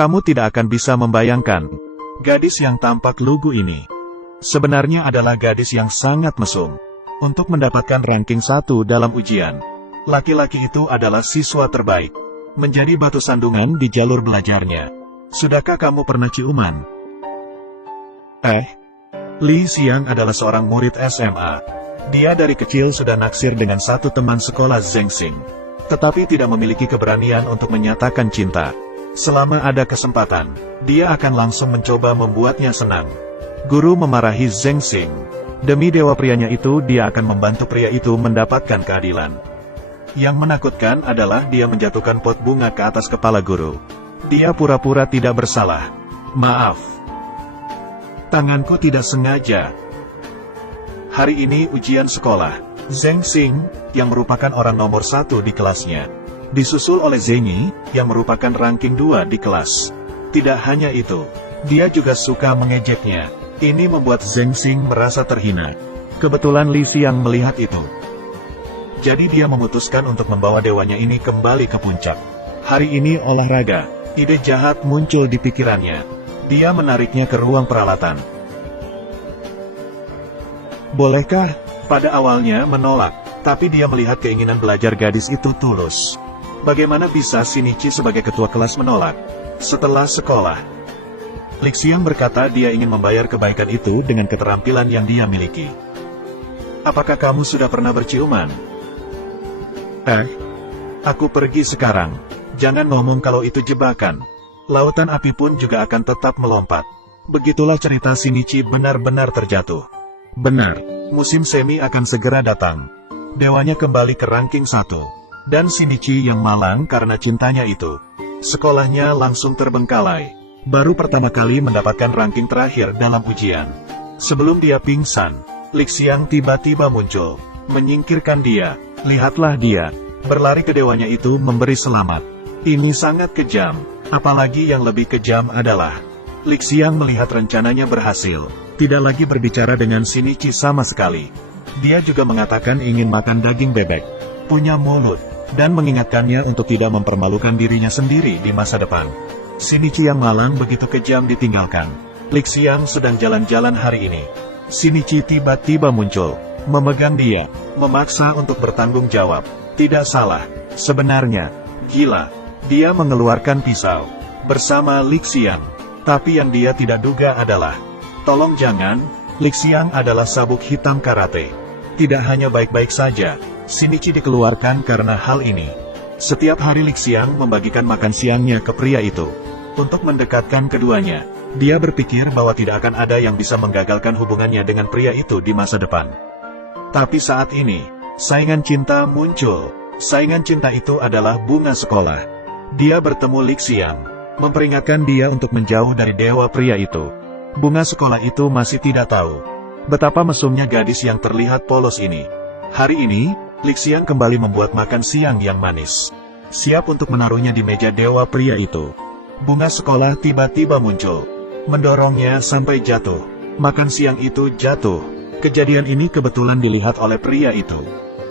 Kamu tidak akan bisa membayangkan. Gadis yang tampak lugu ini sebenarnya adalah gadis yang sangat mesum. Untuk mendapatkan ranking 1 dalam ujian, laki-laki itu adalah siswa terbaik, menjadi batu sandungan di jalur belajarnya. Sudahkah kamu pernah ciuman? Li Xiang adalah seorang murid SMA. Dia dari kecil sudah naksir dengan satu teman sekolah Zheng Xing, tetapi tidak memiliki keberanian untuk menyatakan cinta. Selama ada kesempatan, dia akan langsung mencoba membuatnya senang. Guru memarahi Zheng Xing. Demi dewa prianya itu, dia akan membantu pria itu mendapatkan keadilan. Yang menakutkan adalah dia menjatuhkan pot bunga ke atas kepala guru. Dia pura-pura tidak bersalah. Maaf. Tanganku tidak sengaja. Hari ini ujian sekolah. Zheng Xing, yang merupakan orang nomor 1 di kelasnya, disusul oleh Zheng Yi, yang merupakan ranking 2 di kelas. Tidak hanya itu, dia juga suka mengejeknya. Ini membuat Zheng Xing merasa terhina. Kebetulan Li Xiang melihat itu. Jadi dia memutuskan untuk membawa dewanya ini kembali ke puncak. Hari ini olahraga. Ide jahat muncul di pikirannya. Dia menariknya ke ruang peralatan. Bolehkah? Pada awalnya menolak, tapi dia melihat keinginan belajar gadis itu tulus. Bagaimana bisa Shinichi sebagai ketua kelas menolak? Setelah sekolah, Li Xiang berkata dia ingin membayar kebaikan itu dengan keterampilan yang dia miliki. Apakah kamu sudah pernah berciuman? Aku pergi sekarang. Jangan ngomong kalau itu jebakan. Lautan api pun juga akan tetap melompat. Begitulah cerita Shinichi benar-benar terjatuh. Benar, musim semi akan segera datang. Dewanya kembali ke ranking 1. Dan Shinichi yang malang karena cintanya itu. Sekolahnya langsung terbengkalai. Baru pertama kali mendapatkan ranking terakhir dalam ujian. Sebelum dia pingsan, Li Xiang tiba-tiba muncul, menyingkirkan dia. Lihatlah dia, berlari ke dewanya itu memberi selamat. Ini sangat kejam. Apalagi yang lebih kejam adalah, Li Xiang melihat rencananya berhasil. Tidak lagi berbicara dengan Shinichi sama sekali. Dia juga mengatakan ingin makan daging bebek, punya mulut, dan mengingatkannya untuk tidak mempermalukan dirinya sendiri di masa depan. Shinichi yang malang begitu kejam ditinggalkan. Li Xiang sedang jalan-jalan hari ini. Shinichi tiba-tiba muncul, memegang dia, memaksa untuk bertanggung jawab. Tidak salah, sebenarnya, gila. Dia mengeluarkan pisau, bersama Li Xiang. Tapi yang dia tidak duga adalah, tolong jangan, Li Xiang adalah sabuk hitam karate. Tidak hanya baik-baik saja, Shinichi dikeluarkan karena hal ini. Setiap hari Li Xiang membagikan makan siangnya ke pria itu. Untuk mendekatkan keduanya, dia berpikir bahwa tidak akan ada yang bisa menggagalkan hubungannya dengan pria itu di masa depan. Tapi saat ini, saingan cinta muncul. Saingan cinta itu adalah bunga sekolah. Dia bertemu Li Xiang, memperingatkan dia untuk menjauh dari dewa pria itu. Bunga sekolah itu masih tidak tahu betapa mesumnya gadis yang terlihat polos ini. Hari ini, Li Xiang kembali membuat makan siang yang manis. Siap untuk menaruhnya di meja dewa pria itu. Bunga sekolah tiba-tiba muncul, mendorongnya sampai jatuh. Makan siang itu jatuh. Kejadian ini kebetulan dilihat oleh pria itu.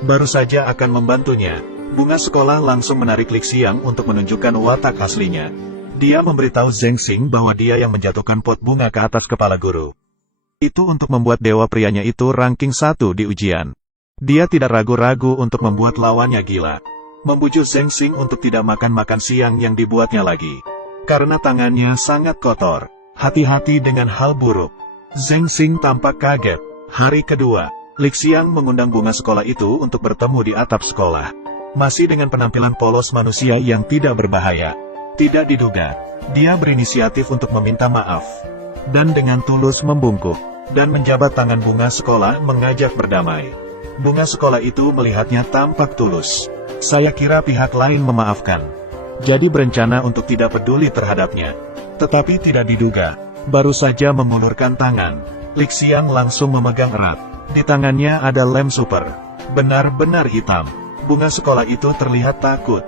Baru saja akan membantunya, bunga sekolah langsung menarik Li Xiang untuk menunjukkan watak aslinya. Dia memberitahu Zheng Xing bahwa dia yang menjatuhkan pot bunga ke atas kepala guru. Itu untuk membuat dewa prianya itu ranking 1 di ujian. Dia tidak ragu-ragu untuk membuat lawannya gila. Membujuk Zheng Xing untuk tidak makan siang yang dibuatnya lagi. Karena tangannya sangat kotor. Hati-hati dengan hal buruk. Zheng Xing tampak kaget. Hari kedua, Li Xiang mengundang bunga sekolah itu untuk bertemu di atap sekolah. Masih dengan penampilan polos manusia yang tidak berbahaya. Tidak diduga, dia berinisiatif untuk meminta maaf. Dan dengan tulus membungkuk, dan menjabat tangan bunga sekolah mengajak berdamai. Bunga sekolah itu melihatnya tampak tulus. Saya kira pihak lain memaafkan. Jadi berencana untuk tidak peduli terhadapnya. Tetapi tidak diduga, baru saja mengulurkan tangan, Li Xiang langsung memegang erat. Di tangannya ada lem super. Benar-benar hitam. Bunga sekolah itu terlihat takut.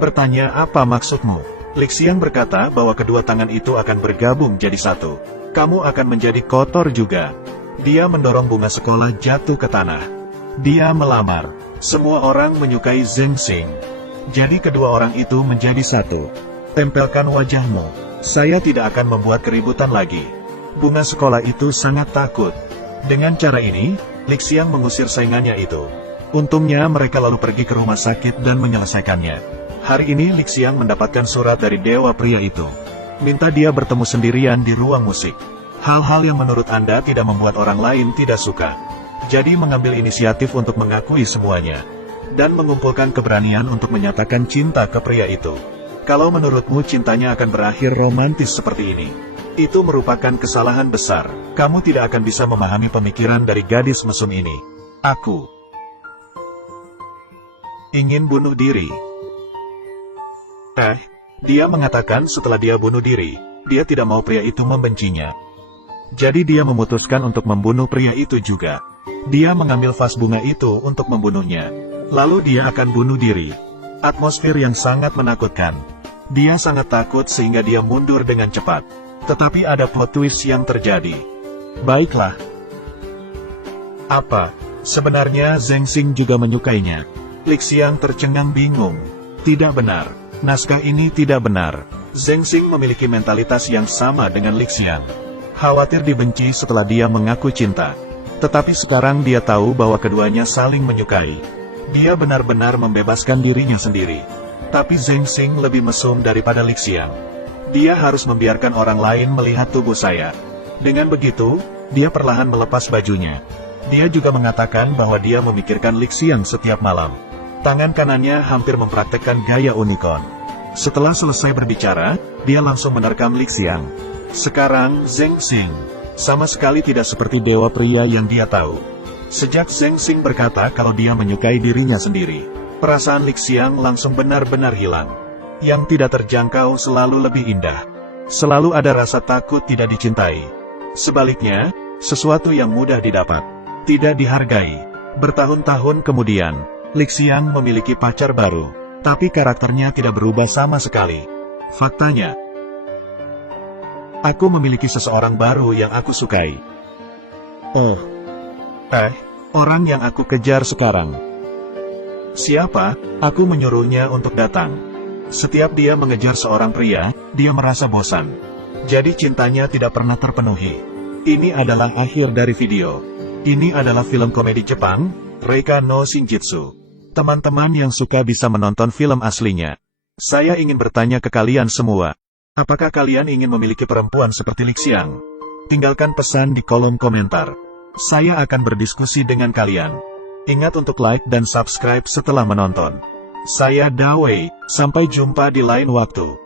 Bertanya, apa maksudmu? Li Xiang berkata bahwa kedua tangan itu akan bergabung jadi satu. Kamu akan menjadi kotor juga. Dia mendorong bunga sekolah jatuh ke tanah. Dia melamar. Semua orang menyukai Zheng Xing. Jadi kedua orang itu menjadi satu. Tempelkan wajahmu. Saya tidak akan membuat keributan lagi. Bunga sekolah itu sangat takut. Dengan cara ini, Lixiang mengusir saingannya itu. Untungnya mereka lalu pergi ke rumah sakit dan menyelesaikannya. Hari ini Lixiang mendapatkan surat dari dewa pria itu. Minta dia bertemu sendirian di ruang musik. Hal-hal yang menurut Anda tidak membuat orang lain tidak suka. Jadi mengambil inisiatif untuk mengakui semuanya. Dan mengumpulkan keberanian untuk menyatakan cinta ke pria itu. Kalau menurutmu cintanya akan berakhir romantis seperti ini, itu merupakan kesalahan besar. Kamu tidak akan bisa memahami pemikiran dari gadis mesum ini. Aku ingin bunuh diri. Dia mengatakan setelah dia bunuh diri, dia tidak mau pria itu membencinya. Jadi dia memutuskan untuk membunuh pria itu juga. Dia mengambil vas bunga itu untuk membunuhnya. Lalu dia akan bunuh diri. Atmosfer yang sangat menakutkan. Dia sangat takut sehingga dia mundur dengan cepat. Tetapi ada plot twist yang terjadi. Baiklah. Apa? Sebenarnya Zheng Xing juga menyukainya. Lixiang tercengang bingung. Tidak benar. Naskah ini tidak benar. Zheng Xing memiliki mentalitas yang sama dengan Lixiang. Khawatir dibenci setelah dia mengaku cinta. Tetapi sekarang dia tahu bahwa keduanya saling menyukai. Dia benar-benar membebaskan dirinya sendiri. Tapi Zheng Xing lebih mesum daripada Lixiang. Dia harus membiarkan orang lain melihat tubuh saya. Dengan begitu, dia perlahan melepas bajunya. Dia juga mengatakan bahwa dia memikirkan Lixiang setiap malam. Tangan kanannya hampir mempraktekkan gaya unicorn. Setelah selesai berbicara, dia langsung menerkam Lixiang. Sekarang Zheng Xing sama sekali tidak seperti dewa pria yang dia tahu. Sejak Zheng Xing berkata kalau dia menyukai dirinya sendiri, perasaan Lixiang langsung benar-benar hilang. Yang tidak terjangkau selalu lebih indah. Selalu ada rasa takut tidak dicintai. Sebaliknya, sesuatu yang mudah didapat, tidak dihargai. Bertahun-tahun kemudian, Lixiang memiliki pacar baru, tapi karakternya tidak berubah sama sekali. Faktanya, aku memiliki seseorang baru yang aku sukai. Orang yang aku kejar sekarang. Siapa? Aku menyuruhnya untuk datang. Setiap dia mengejar seorang pria, dia merasa bosan. Jadi cintanya tidak pernah terpenuhi. Ini adalah akhir dari video. Ini adalah film komedi Jepang, Reika no Shinjitsu. Teman-teman yang suka bisa menonton film aslinya. Saya ingin bertanya ke kalian semua. Apakah kalian ingin memiliki perempuan seperti Lixiang? Tinggalkan pesan di kolom komentar. Saya akan berdiskusi dengan kalian. Ingat untuk like dan subscribe setelah menonton. Saya Dawei, sampai jumpa di lain waktu.